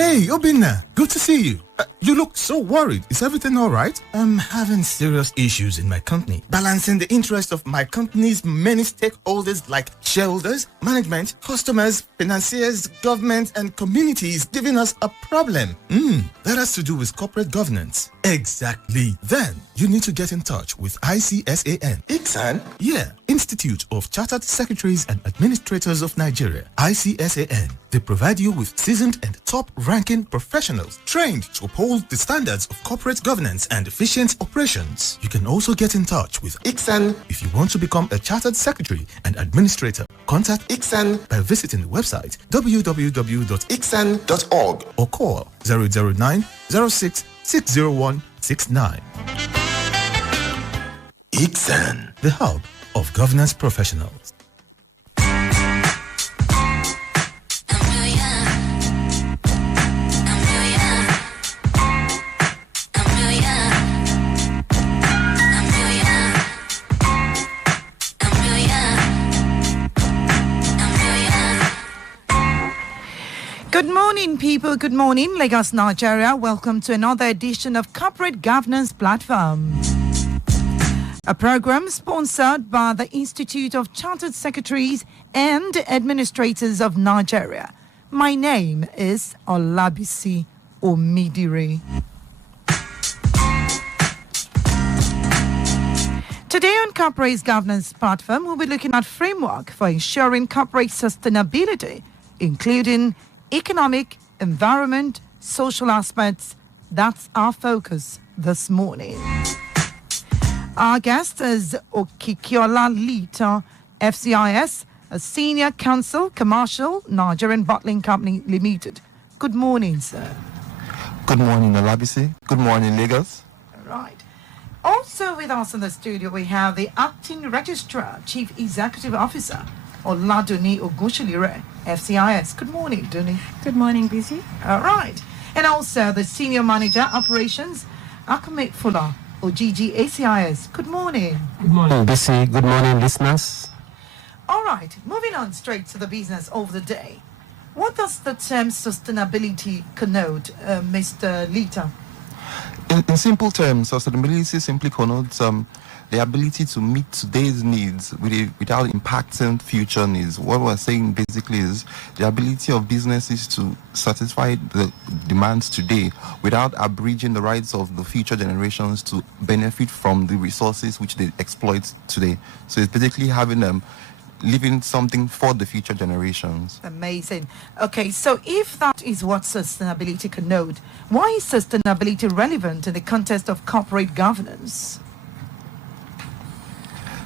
Hey, Obinna, good to see you. You look so worried. Is everything all right? I'm having serious issues in my company, balancing the interest of my company's many stakeholders like shareholders, management, customers, financiers, government, and communities giving us a problem. That has to do with corporate governance. Exactly. Then, you need to get in touch with ICSAN. ICSAN? Yeah, Institute of Chartered Secretaries and Administrators of Nigeria. ICSAN. They provide you with seasoned and top-ranking professionals trained to uphold the standards of corporate governance and efficient operations. You can also get in touch with ICSAN. If you want to become a Chartered Secretary and Administrator, contact ICSAN by visiting the website www.icsan.org or call 009 06 601 69. ICSAN, the hub of governance professionals. Good morning, people. Good morning, Lagos, Nigeria. Welcome to another edition of Corporate Governance Platform, a program sponsored by the Institute of Chartered Secretaries and Administrators of Nigeria. My name is Olabisi Omidire. Today on Corporate Governance Platform, we'll be looking at framework for ensuring corporate sustainability, including economic, environment, social aspects. That's our focus this morning. Our guest is Okikiola Litan, FCIS, a senior counsel, commercial, Nigerian Bottling Company Limited. Good morning, sir. Good morning, Olabisi. Good morning, Lagos. All right. Also with us in the studio, we have the acting registrar, chief executive officer, Oladuni Ogunshilire, FCIS. Good morning, Duni. Good morning, Bisi. All right. And also the senior manager, operations, Akume Fuller, OGG ACIS. Good morning. Good morning, Bisi. Good morning, listeners. All right. Moving on straight to the business of the day. What does the term sustainability connote, Mr. Litan? In simple terms, sustainability simply connotes the ability to meet today's needs without impacting future needs. What we're saying basically is the ability of businesses to satisfy the demands today without abridging the rights of the future generations to benefit from the resources which they exploit today. So it's basically having them leaving something for the future generations. Amazing. Okay, so if that is what sustainability connote, why is sustainability relevant in the context of corporate governance?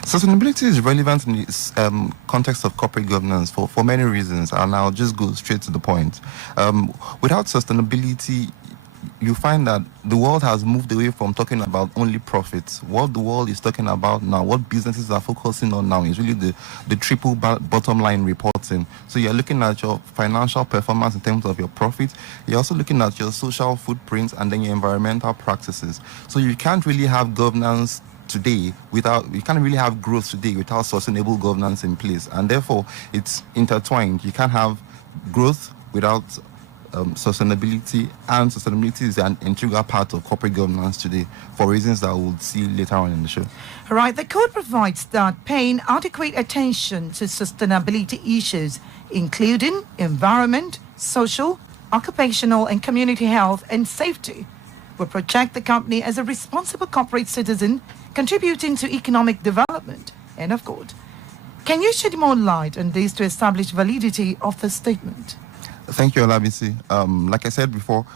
Sustainability is relevant in this context of corporate governance for many reasons, and I'll just go straight to the point. Without sustainability, you find that the world has moved away from talking about only profits. What the world is talking about now, what businesses are focusing on now, is really the triple bottom line reporting. So you're looking at your financial performance in terms of your profit. You're also looking at your social footprint and then your environmental practices. So you can't really have governance today you can't really have growth today without sustainable governance in place, and therefore it's intertwined. You can't have growth without sustainability, and sustainability is an integral part of corporate governance today for reasons that we'll see later on in the show. All right, the code provides that paying adequate attention to sustainability issues, including environment, social, occupational, and community health and safety, will project the company as a responsible corporate citizen contributing to economic development. End of quote. Can you shed more light on this to establish validity of the statement? Thank you, Olabisi. Like I said before,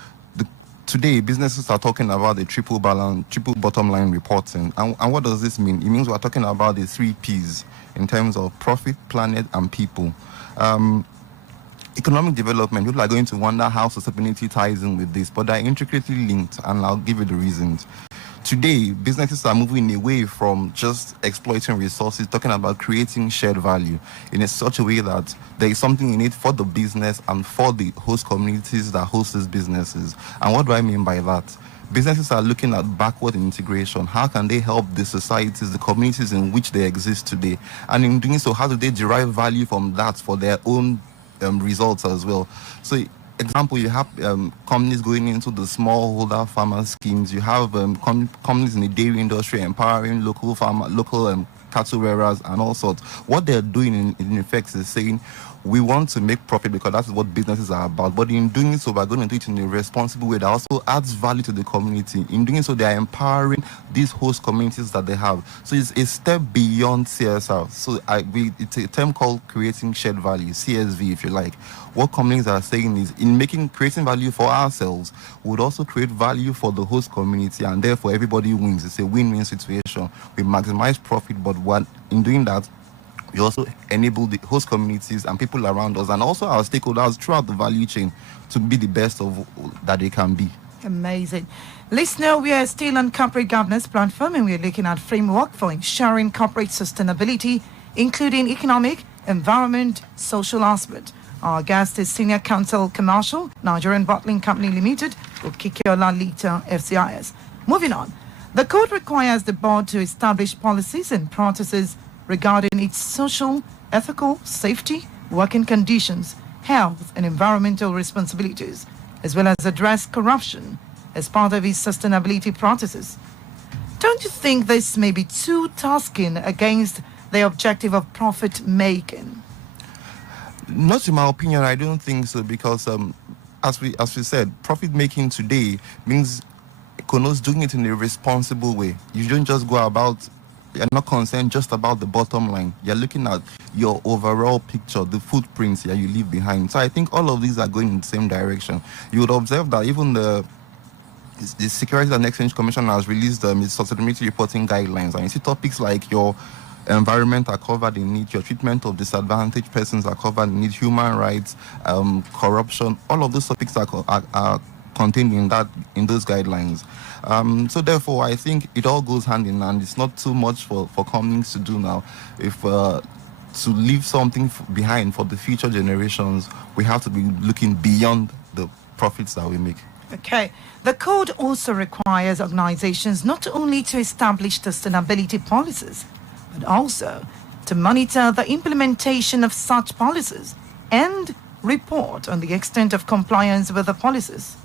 today businesses are talking about the triple bottom line reporting. And what does this mean? It means we're talking about the 3 Ps in terms of profit, planet, and people. Economic development, people are going to wonder how sustainability ties in with this, but they're intricately linked, and I'll give you the reasons. Today, businesses are moving away from just exploiting resources, talking about creating shared value in such a way that there is something in it for the business and for the host communities that host these businesses. And what do I mean by that? Businesses are looking at backward integration. How can they help the societies, the communities in which they exist today? And in doing so, how do they derive value from that for their own results as well? So example, you have companies going into the smallholder farmer schemes. You have companies in the dairy industry empowering local cattle rearers and all sorts. What they're doing in effect is saying, we want to make profit because that's what businesses are about. But in doing so, we're going to do it in a responsible way that also adds value to the community. In doing so, they are empowering these host communities that they have. So it's a step beyond CSR. So it's a term called creating shared value, CSV, if you like. What companies are saying is, creating value for ourselves, would also create value for the host community, and therefore everybody wins. It's a win-win situation. We maximize profit, but in doing that, we also enable the host communities and people around us and also our stakeholders throughout the value chain to be the best of that they can be. Amazing. Listener, we are still on corporate governance platform and we're looking at framework for ensuring corporate sustainability, including economic, environment, social aspect. Our guest is Senior Counsel Commercial, Nigerian Bottling Company Limited, Okikiola, Litan, FCIS. Moving on. The code requires the board to establish policies and practices regarding its social, ethical, safety, working conditions, health and environmental responsibilities, as well as address corruption as part of its sustainability practices. Don't you think this may be too tasking against the objective of profit making? Not in my opinion, I don't think so, because as we said, profit making today means Konos doing it in a responsible way. You don't just go about, you're not concerned just about the bottom line. You're looking at your overall picture, the footprints that you leave behind. So I think all of these are going in the same direction. You would observe that even the Securities and Exchange Commission has released its sustainability reporting guidelines, and you see topics like your environment are covered in it, your treatment of disadvantaged persons are covered in it, human rights, corruption, all of those topics are contained in those guidelines. So therefore, I think it all goes hand in hand. It's not too much for companies to do now. If to leave something behind for the future generations, we have to be looking beyond the profits that we make. Okay. The code also requires organizations not only to establish sustainability policies, but also to monitor the implementation of such policies and report on the extent of compliance with the policies.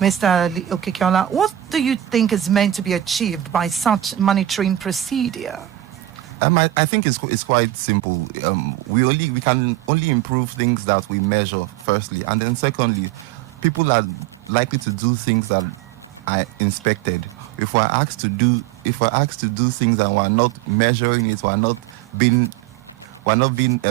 Mr. Okikiola, what do you think is meant to be achieved by such monitoring procedure? I think it's quite simple. We can only improve things that we measure, firstly, and then secondly, people are likely to do things that are inspected. If we're asked to do things and we're not measuring it, we're not being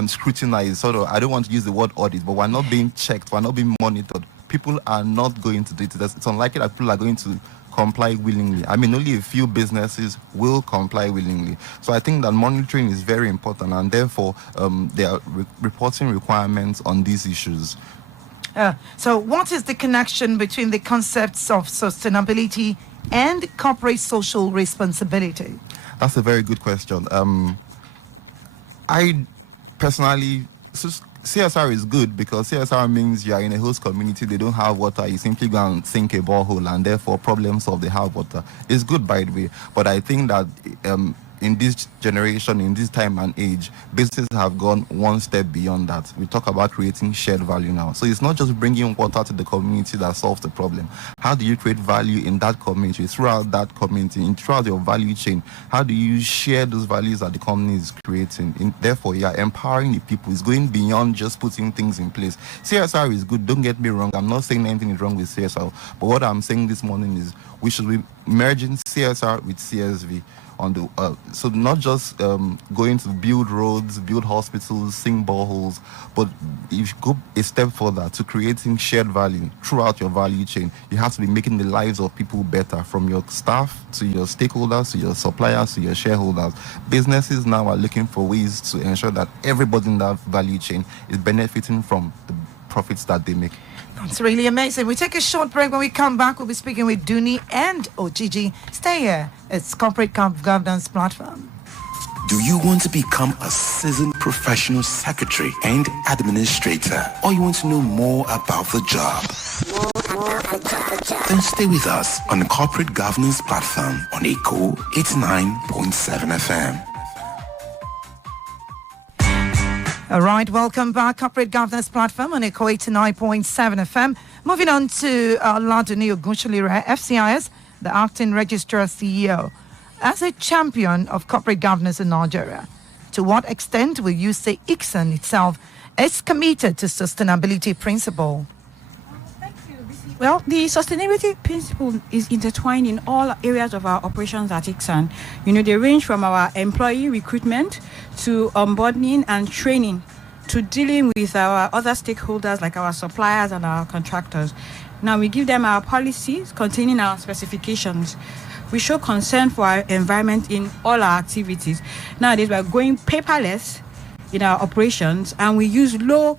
scrutinized. Sort of, I don't want to use the word audit, but we're not being checked, we're not being monitored. People are not going to do it. It's unlikely that people are going to comply willingly. I mean, only a few businesses will comply willingly. So I think that monitoring is very important, and therefore there are reporting requirements on these issues. So what is the connection between the concepts of sustainability and corporate social responsibility? That's a very good question. I personally, CSR is good because CSR means you are in a host community, they don't have water, you simply go and sink a borehole and therefore problems solved, they have water. It's good, by the way, but I think that in this generation, in this time and age, businesses have gone one step beyond that. We talk about creating shared value now. So it's not just bringing water to the community that solves the problem. How do you create value in that community, throughout that community, throughout your value chain? How do you share those values that the company is creating? Therefore, you are empowering the people. It's going beyond just putting things in place. CSR is good, don't get me wrong. I'm not saying anything is wrong with CSR. But what I'm saying this morning is we should be merging CSR with CSV. So not just going to build roads, build hospitals, sink boreholes, but if you go a step further to creating shared value throughout your value chain, you have to be making the lives of people better, from your staff to your stakeholders, to your suppliers, to your shareholders. Businesses now are looking for ways to ensure that everybody in that value chain is benefiting from the profits that they make. That's really amazing. We take a short break. When we come back, we'll be speaking with Duni and Ogigi. Stay here. It's Corporate Governance Platform. Do you want to become a seasoned professional secretary and administrator, or you want to know more about the job? Then stay with us on the Corporate Governance Platform on Echo 89.7 FM. All right, welcome back. Corporate Governance Platform on Echo 89.7 FM. Moving on to Laduni Ogunsolire, FCIS, the Acting Registrar CEO. As a champion of corporate governance in Nigeria, to what extent will you say ICSAN itself is committed to sustainability principle? Well, the sustainability principle is intertwined in all areas of our operations at ICSAN. They range from our employee recruitment to onboarding and training to dealing with our other stakeholders like our suppliers and our contractors. Now, we give them our policies containing our specifications. We show concern for our environment in all our activities. Nowadays, we are going paperless in our operations, and we use low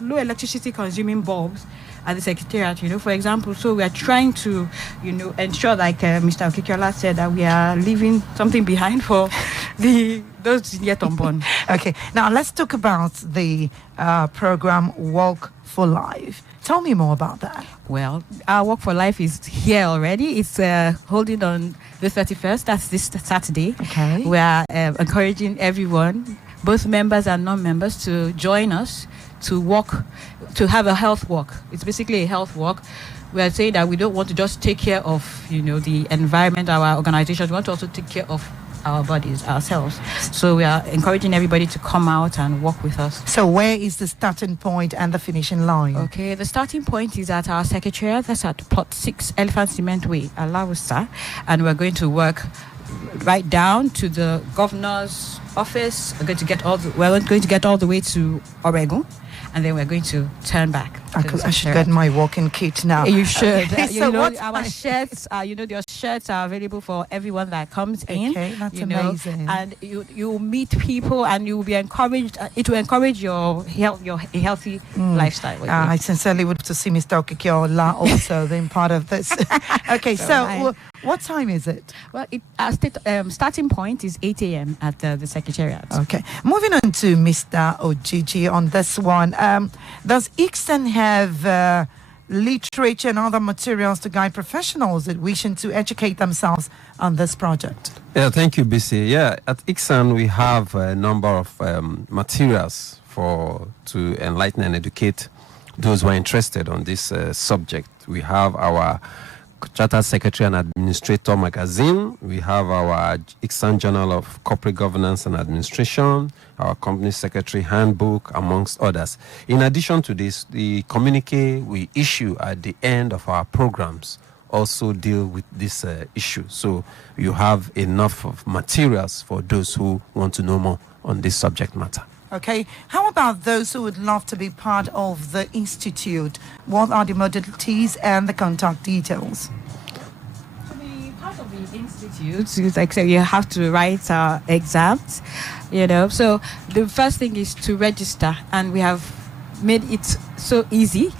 electricity consuming bulbs at the Secretariat, for example. So we are trying to, ensure, like Mr. Okikiola said, that we are leaving something behind for those yet unborn. Okay, now let's talk about the program Walk for Life. Tell me more about that. Well, our Walk for Life is here already. It's holding on the 31st. That's this Saturday. Okay. We are encouraging everyone, both members and non-members, to join us to walk, to have a health walk. It's basically a health walk. We are saying that we don't want to just take care of, the environment, our organizations. We want to also take care of our bodies, ourselves. So we are encouraging everybody to come out and walk with us. So where is the starting point and the finishing line? Okay, the starting point is at our Secretariat. That's at Plot 6, Elephant Cement Way, Alawusa. And we're going to work right down to the governor's office. We're going to get all the way to Oregon, and then we're going to turn back. I should get my walking kit now. You should. So our shirts are, your shirts are available for everyone that comes in. Okay, that's amazing. And you meet people, and you will be encouraged. It will encourage your healthy lifestyle. I sincerely would to see Mr. Okikiola also being part of this. Okay, so what time is it? Well, our starting point is 8 a.m. at the Secretariat. Okay. Moving on to Mr. Ojiji on this one. Does ICSAN have literature and other materials to guide professionals that wishing to educate themselves on this project? Yeah, thank you, BC. Yeah, at ICSAN we have a number of materials to enlighten and educate those who are interested on this subject. We have our Chartered Secretary and Administrator magazine. We have our ICSAN Journal of Corporate Governance and Administration, our Company Secretary Handbook, amongst others. In addition to this, the communique we issue at the end of our programs also deal with this issue. So you have enough of materials for those who want to know more on this subject matter. Okay. How about those who would love to be part of the institute? What are the modalities and the contact details? To be part of the institute, like so you have to write exams, So the first thing is to register, and we have made it so easy.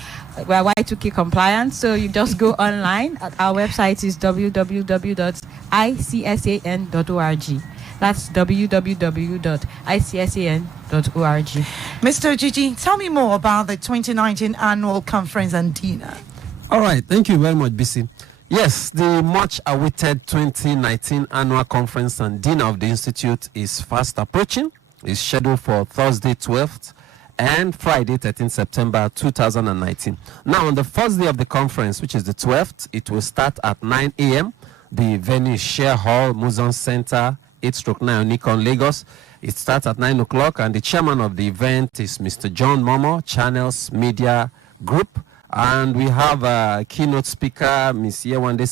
We are Y2K compliant, so you just go online. Our website is www.icsan.org. That's www.icsan.org. Mr. Ojiji, tell me more about the 2019 annual conference and dinner. All right, thank you very much, BC. Yes, the much-awaited 2019 annual conference and dinner of the Institute is fast approaching. It's scheduled for Thursday 12th and Friday 13th September 2019. Now, on the first day of the conference, which is the 12th, it will start at 9 a.m. The venue is Share Hall, Museum Center, 8/9 Nikon, Lagos. It starts at 9 o'clock, and the chairman of the event is Mr. John Momo, Channels Media Group. And we have a keynote speaker, Ms. Yewande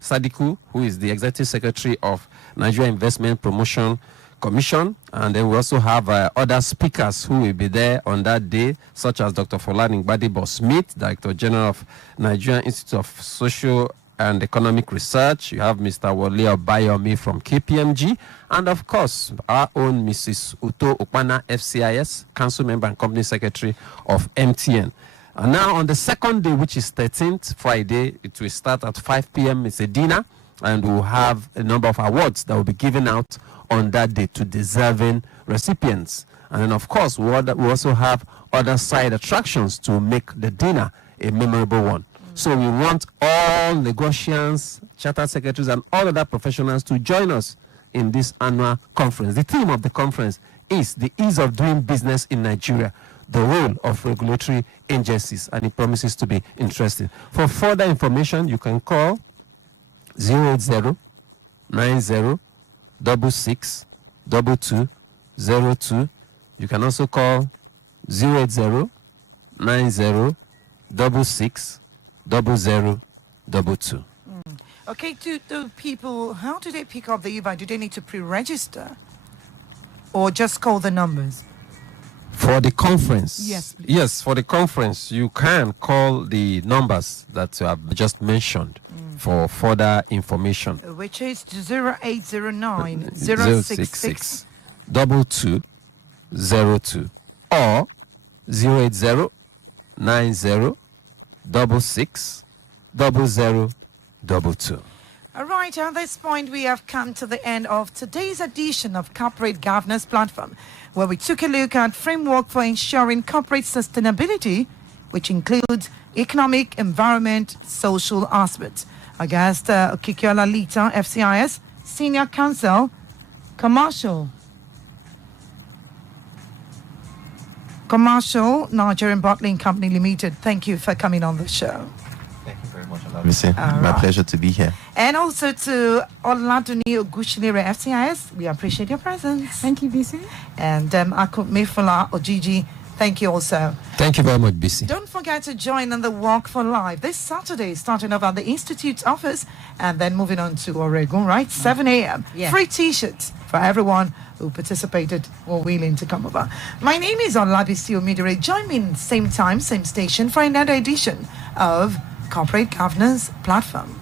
Sadiku, who is the executive secretary of Nigeria Investment Promotion Commission. And then we also have other speakers who will be there on that day, such as Dr. Folani Gbadebo-Smith, Director General of Nigerian Institute of Social and Economic Research. You have Mr. Wole Obayomi from KPMG, and of course our own Mrs. Uto Okpana, FCIS, Council Member and Company Secretary of MTN. And now on the second day, which is 13th, Friday, it will start at 5 p.m. It's a dinner, and we'll have a number of awards that will be given out on that day to deserving recipients. And then of course we also have other side attractions to make the dinner a memorable one. So we want all negotiants, chartered secretaries, and all other professionals to join us in this annual conference. The theme of the conference is the ease of doing business in Nigeria, the role of regulatory agencies, and it promises to be interesting. For further information, you can call 080 90 66 2202. You can also call 080 90 66 0022. Okay, to people, how do they pick up the Uber? Do they need to pre-register or just call the numbers? For the conference? Yes, please. Yes, for the conference, you can call the numbers that you have just mentioned for further information. Which is 0809 066 2202 or 080 90 66 0022. All right, at this point, we have come to the end of today's edition of Corporate Governance Platform, where we took a look at framework for ensuring corporate sustainability, which includes economic, environment, social aspects. Our guest, Okikiola Litan, FCIS, Senior Counsel, Commercial Nigerian Bottling Company Limited. Thank you for coming on the show. Thank you very much, Olabisi. My pleasure to be here. And also to Oladuni Ogushilere, FCIS, we appreciate your presence. Thank you, BC. And Mefula Ojiji, thank you also. Thank you very much, BC. Don't forget to join on the Walk for Life this Saturday, starting off at the Institute's office and then moving on to Oregon, right? 7 a.m. Yeah. Free T-shirts for everyone who participated or willing to come over. My name is Olabisi Omidere. Join me same time, same station for another edition of Corporate Governance Platform.